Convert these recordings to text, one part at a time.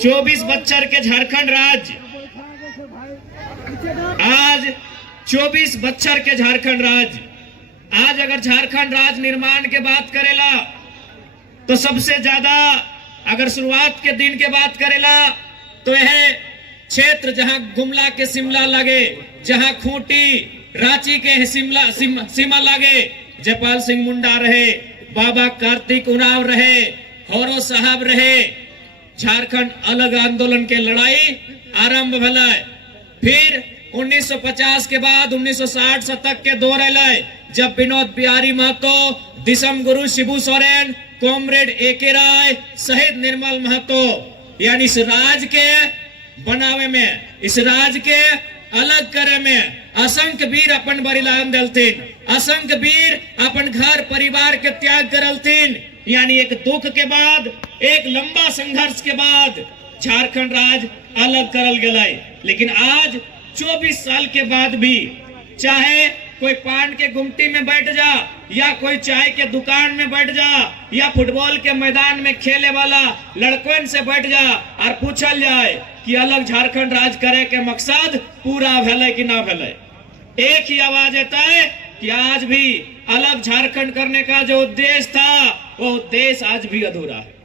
24 बच्चर के झारखंड राज्य, आज 24 बच्चर के झारखंड राज्य, आज अगर झारखंड राज्य निर्माण के बात करेला तो सबसे ज्यादा अगर शुरुआत के दिन के बात करेला तो यह क्षेत्र जहां गुमला के शिमला लगे, जहां खूंटी रांची के सीमा लगे, जयपाल सिंह मुंडा रहे, बाबा कार्तिक उरांव रहे, हौरो साहब रहे, झारखंड अलग आंदोलन के लड़ाई आरंभ भला। फिर 1950 के बाद 1960 शतक के दौर आए जब विनोद बिहारी महतो, दिसम गुरु शिबू सोरेन, कॉमरेड ए.के. राय, शहीद निर्मल महतो, यानी इस राज के बनावे में, इस राज के अलग करे में असंख्य वीर अपन बलिदान दिलथिन, असंख्य वीर अपन घर परिवार के त्याग करलथिन। यानी एक दुख के बाद, एक लंबा संघर्ष के बाद झारखंड राज्य अलग करल गए। लेकिन आज 24 साल के बाद भी चाहे कोई पान के गुमटी में बैठ जा, या कोई चाय के दुकान में बैठ जा, या फुटबॉल के मैदान में खेले वाला लड़कन से बैठ जा और पूछल जाए कि अलग झारखंड राज्य करे के मकसद पूरा भेले कि ना भेले, एक ही आवाज आता है कि आज भी अलग झारखंड करने का जो उद्देश्य था वो उद्देश्य आज भी अधूरा है।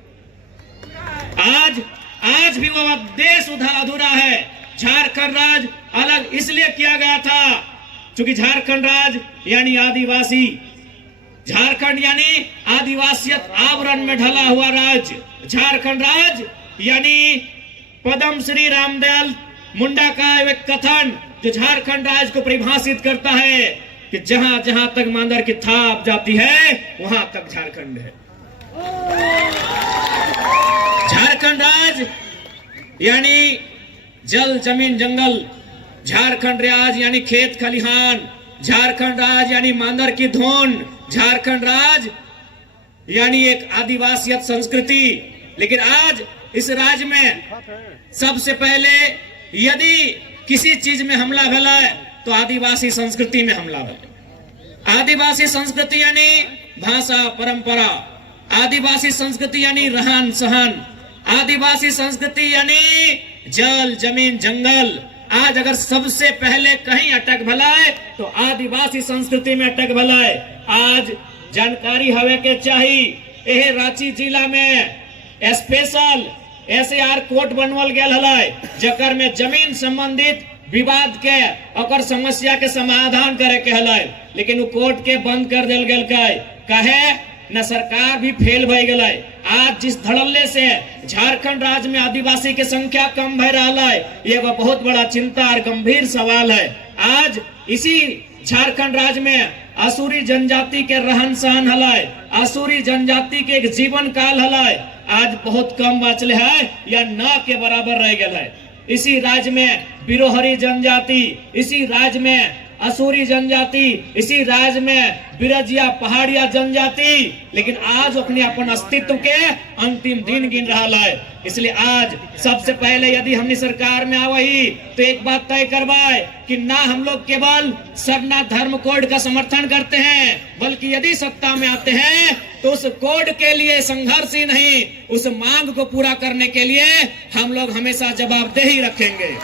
आज भी वो उद्देश्य अधूरा है। झारखंड राज्य अलग इसलिए किया गया था क्योंकि झारखंड राज्य यानी आदिवासी, झारखंड यानी आदिवासियत आवरण में ढला हुआ राज्य, झारखंड राज्य यानी पद्म श्री रामदयाल मुंडा का एक कथन जो झारखंड राज्य को परिभाषित करता है कि जहां जहां तक मांदर की थाप जाती है वहां तक झारखंड है। झारखंड राज्य यानी जल जमीन जंगल, झारखंड राज्य यानी खेत खलिहान, झारखंड राज्य यानी मांदर की धुन, झारखंड राज्य यानी एक आदिवासियत संस्कृति। लेकिन आज इस राज्य में सबसे पहले यदि किसी चीज में हमला भला तो आदिवासी संस्कृति में हमला भला। आदिवासी संस्कृति यानी भाषा परंपरा, आदिवासी संस्कृति यानी रहन सहन, आदिवासी संस्कृति यानी जल जमीन जंगल। आज अगर सबसे पहले कहीं अटक भला है तो आदिवासी संस्कृति में अटक भला है। आज जानकारी हवे के चाहिए यह रांची जिला में स्पेशल SAR कोर्ट बनवल गया है जकर में जमीन संबंधित विवाद के और समस्या के समाधान करे के हल, लेकिन वो कोर्ट के बंद कर दिल गल कहे न सरकार भी फेल भय गए। आज जिस धड़ल्ले से झारखंड राज्य में आदिवासी के संख्या कम भय रहा है ये बहुत बड़ा चिंता और गंभीर सवाल है। आज इसी झारखंड राज्य में असुरी जनजाति के रहन सहन हलाय, असुरी जनजाति के एक जीवन काल हलाय आज बहुत कम बचले है या न के बराबर रह गया है। इसी राज्य में बिरोहरी जनजाति, इसी राज्य में असुरी जनजाति, इसी राज्य में बिरजिया पहाड़िया जनजाति, लेकिन आज अपने अपन अस्तित्व के अंतिम दिन गिन रहा है। इसलिए आज सबसे पहले यदि हमने सरकार में आवही तो एक बात तय करवाए कि ना हम लोग केवल सरना धर्म कोड का समर्थन करते हैं, बल्कि यदि सत्ता में आते हैं तो उस कोड के लिए संघर्ष ही नहीं, उस मांग को पूरा करने के लिए हम लोग हमेशा जवाबदेही रखेंगे।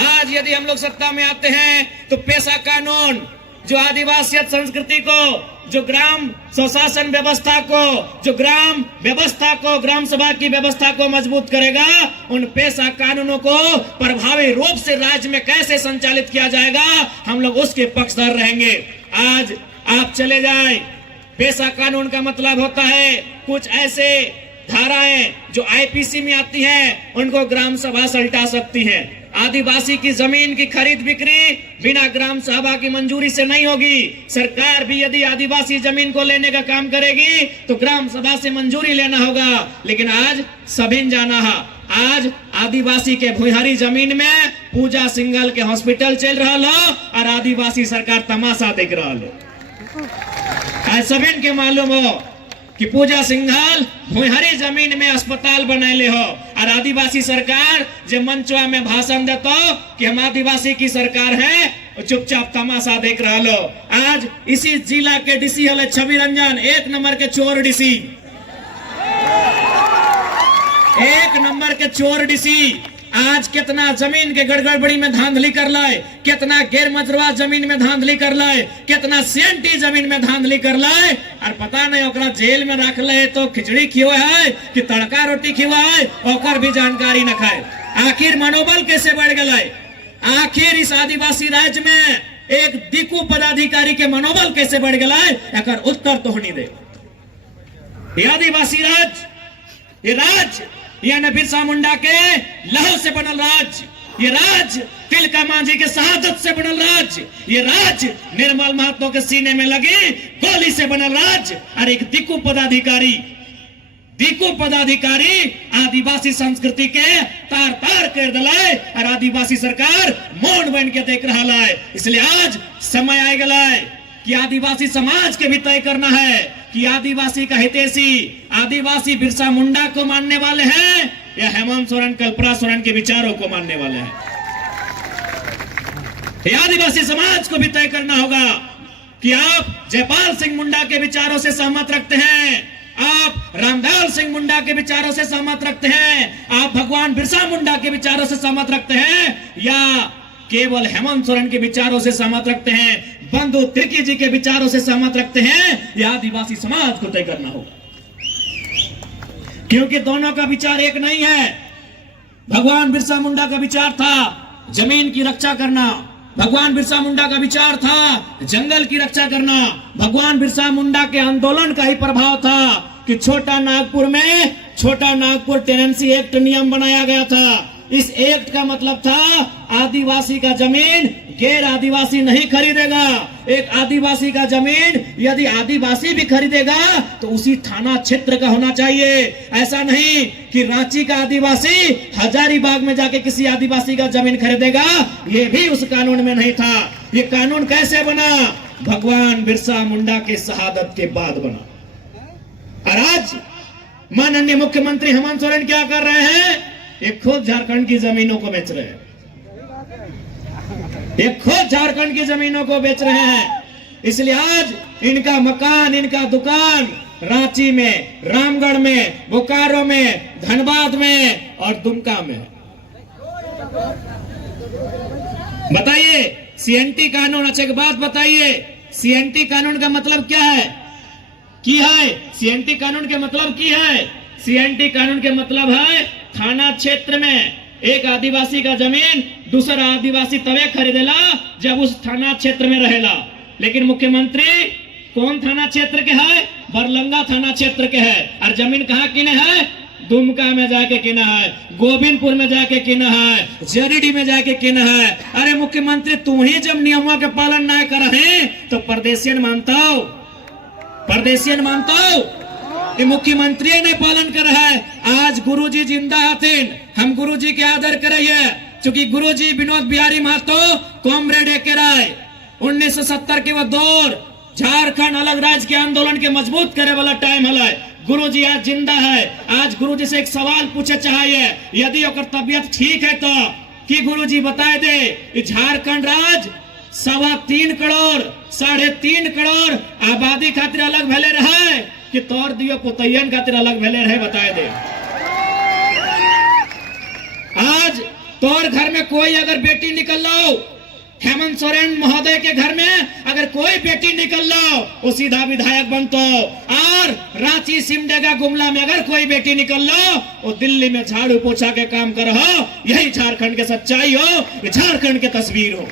आज यदि हम लोग सत्ता में आते हैं तो पेशा कानून जो आदिवासियत संस्कृति को, जो ग्राम स्वशासन व्यवस्था को, जो ग्राम व्यवस्था को, ग्राम सभा की व्यवस्था को मजबूत करेगा, उन पेशा कानूनों को प्रभावी रूप से राज्य में कैसे संचालित किया जाएगा हम लोग उसके पक्षधर रहेंगे। आज आप चले जाएं, पेशा कानून का मतलब होता है कुछ ऐसे धाराएं जो IPC में आती हैं उनको ग्राम सभा सल्टा सकती हैं। आदिवासी की जमीन की खरीद बिक्री बिना ग्राम सभा की मंजूरी से नहीं होगी। सरकार भी यदि आदिवासी जमीन को लेने का काम करेगी तो ग्राम सभा से मंजूरी लेना होगा। लेकिन आज सभी जाना है, आज आदिवासी के भुइहारी जमीन में पूजा सिंघल के हॉस्पिटल चल रहा हो और आदिवासी सरकार तमाशा देख रहा हो। आज सभी के मालूम हो कि पूजा सिंघल भुइहारी जमीन में अस्पताल बनैले हो और आदिवासी सरकार जो मंचवा में भाषण देता कि हम आदिवासी की सरकार है चुपचाप तमाशा देख रहा लो। आज इसी जिला के डीसी हले छवि रंजन, एक नंबर के चोर डीसी। एक नंबर के चोर डीसी आज कितना जमीन के गड़बड़ी में धांधली कर लाए, कितना गैर मजरूआ जमीन में धांधली कर लाए, कितना सीएनटी जमीन में धांधली कर लाए, और पता नहीं ओकरा जेल में रख ले तो खिचड़ी खियो है कि तड़का रोटी खियो है, ओकर भी जानकारी न खाए। आखिर मनोबल कैसे बढ़ गया? आखिर इस आदिवासी राज्य में एक दिकू पदाधिकारी के मनोबल कैसे बढ़ गया? एकर उत्तर तो होनी दे। ये आदिवासी राज्य, ये राज्य यानी बिरसा मुंडा के लहू से बनल राज्य, ये राज्य तिलका मांझी के शहादत से बनल राज्य, ये राज्य निर्मल महतो के सीने में लगी गोली से बनल राज्य। और एक दिकू पदाधिकारी आदिवासी संस्कृति के तार तार कर दिलाए और आदिवासी सरकार मौन बन के देख रहा है। इसलिए आज समय आ गया है कि आदिवासी समाज के भी तय करना है कि आदिवासी का हितैषी आदिवासी बिरसा मुंडा को मानने वाले हैं या हेमंत सोरेन कल्पना सोरेन के विचारों को मानने वाले हैं। आदिवासी समाज को भी तय करना होगा कि आप जयपाल सिंह मुंडा के विचारों से सहमत रखते हैं, आप रामदयाल सिंह मुंडा के विचारों से सहमत रखते हैं, आप भगवान बिरसा मुंडा के विचारों से सहमत रखते हैं, या केवल हेमंत सोरेन के विचारों से सहमत रखते हैं, बंधु तिर्की जी के विचारों से सहमत रखते हैं। यह आदिवासी समाज को तय करना होगा, क्योंकि दोनों का विचार एक नहीं है। भगवान बिरसा मुंडा का विचार था जमीन की रक्षा करना, भगवान बिरसा मुंडा का विचार था जंगल की रक्षा करना, भगवान बिरसा मुंडा के आंदोलन का ही प्रभाव था कि छोटा नागपुर टेनेंसी एक्ट नियम बनाया गया था। इस एक्ट का मतलब था आदिवासी का जमीन गैर आदिवासी नहीं खरीदेगा। एक आदिवासी का जमीन यदि आदिवासी भी खरीदेगा तो उसी थाना क्षेत्र का होना चाहिए। ऐसा नहीं कि रांची का आदिवासी हजारीबाग में जाके किसी आदिवासी का जमीन खरीदेगा, ये भी उस कानून में नहीं था। ये कानून कैसे बना? भगवान बिरसा मुंडा के शहादत के बाद बना। और आज माननीय मुख्यमंत्री हेमंत सोरेन क्या कर रहे हैं? ये खुद झारखंड की जमीनों को बेच रहे हैं, ये खुद झारखंड की जमीनों को बेच रहे हैं। इसलिए आज इनका मकान, इनका दुकान रांची में, रामगढ़ में, बोकारो में, धनबाद में और दुमका में। बताइए सीएनटी कानून, अच्छा एक बात बताइए, सीएनटी कानून का मतलब क्या है? सीएनटी कानून के मतलब की है? सीएनटी कानून के मतलब है थाना क्षेत्र में एक आदिवासी का जमीन दूसरा आदिवासी तवे खरीदेला जब उस थाना क्षेत्र में रहेला। लेकिन मुख्यमंत्री कौन थाना क्षेत्र के है? बरलंगा थाना क्षेत्र के है। और जमीन कहाँ किने है? दुमका में जाके किना है, गोविंदपुर में जाके किना है, जरीडी में जाके किना है। अरे मुख्यमंत्री तू ही जब नियमों के पालन ना कर रहे तो परदेशियन मानता हो, परदेशियन मानता हो। ये मुख्यमंत्री ने पालन कर रहा है। आज गुरुजी जिंदा हथिन, हम गुरुजी के आदर करिए, क्योंकि गुरुजी विनोद बिहारी महतो कॉमरेड के राय 1970 के वो दौर झारखंड अलग राज्य के आंदोलन के मजबूत करे वाला टाइम है। गुरुजी आज जिंदा है। आज गुरुजी से एक सवाल पूछे चाहिए, यदि ओकर तबियत ठीक है तो कि गुरुजी बताए दे झारखंड राज्य 3.25 करोड़ 3.5 करोड़ आबादी खातिर अलग भले रहे कि तोर दियो पुतैयन खातिर अलग भले रहे, बताए दे। आज तोर घर में कोई अगर बेटी निकल लो, हेमंत सोरेन महोदय के घर में अगर कोई बेटी निकल लो वो सीधा विधायक बनतो, और रांची सिमडेगा गुमला में अगर कोई बेटी निकल लो वो दिल्ली में झाड़ू पोछा के काम कर हो। यही झारखंड के सच्चाई हो, झारखंड के तस्वीर हो।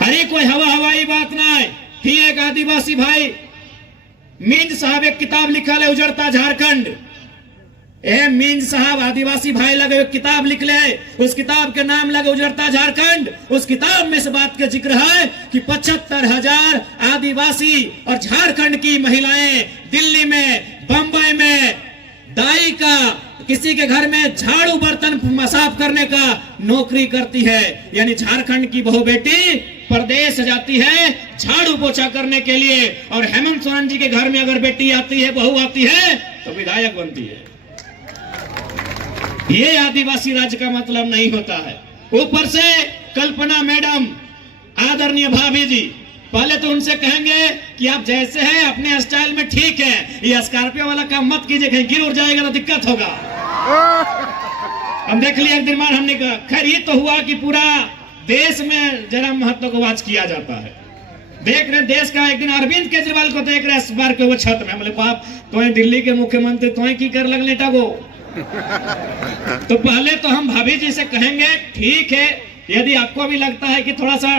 अरे कोई हवाई बात नहीं। ही एक आदिवासी भाई मींज साहब एक किताब लिखा है उजड़ता झारखंड। मींज साहब आदिवासी भाई लगे एक किताब लिख ले, उस किताब के नाम लगे उजड़ता झारखंड। उस किताब में इस बात का जिक्र है कि 75,000 आदिवासी और झारखंड की महिलाएं दिल्ली में, बंबई में दाई का, किसी के घर में झाड़ू बर्तन साफ करने का नौकरी करती है। यानी झारखंड की बहू बेटी प्रदेश जाती है झाड़ू पोछा करने के लिए, और हेमंत सोरेन जी के घर में अगर बेटी आती है, बहू आती है तो विधायक बनती है। ये आदिवासी राज्य का मतलब नहीं होता है। ऊपर से कल्पना मैडम, आदरणीय भाभी जी, पहले तो उनसे कहेंगे कि आप जैसे हैं अपने स्टाइल में ठीक है, ये स्कॉर्पियो वाला काम मत कीजिए, कहीं गिर उड़ जाएगा तो दिक्कत होगा। हम देख लिया एक दिन बाद हमने कहा, खैर ये तो हुआ कि पूरा देश में जरा महत्व को वाच किया जाता है। देख रहे देश का, एक दिन अरविंद केजरीवाल को देख रहे इस बार के वो छत में, बोले बाप तो दिल्ली के मुख्यमंत्री तो की कर लगने टागो। तो पहले तो हम भाभी जी से कहेंगे ठीक है, यदि आपको भी लगता है कि थोड़ा सा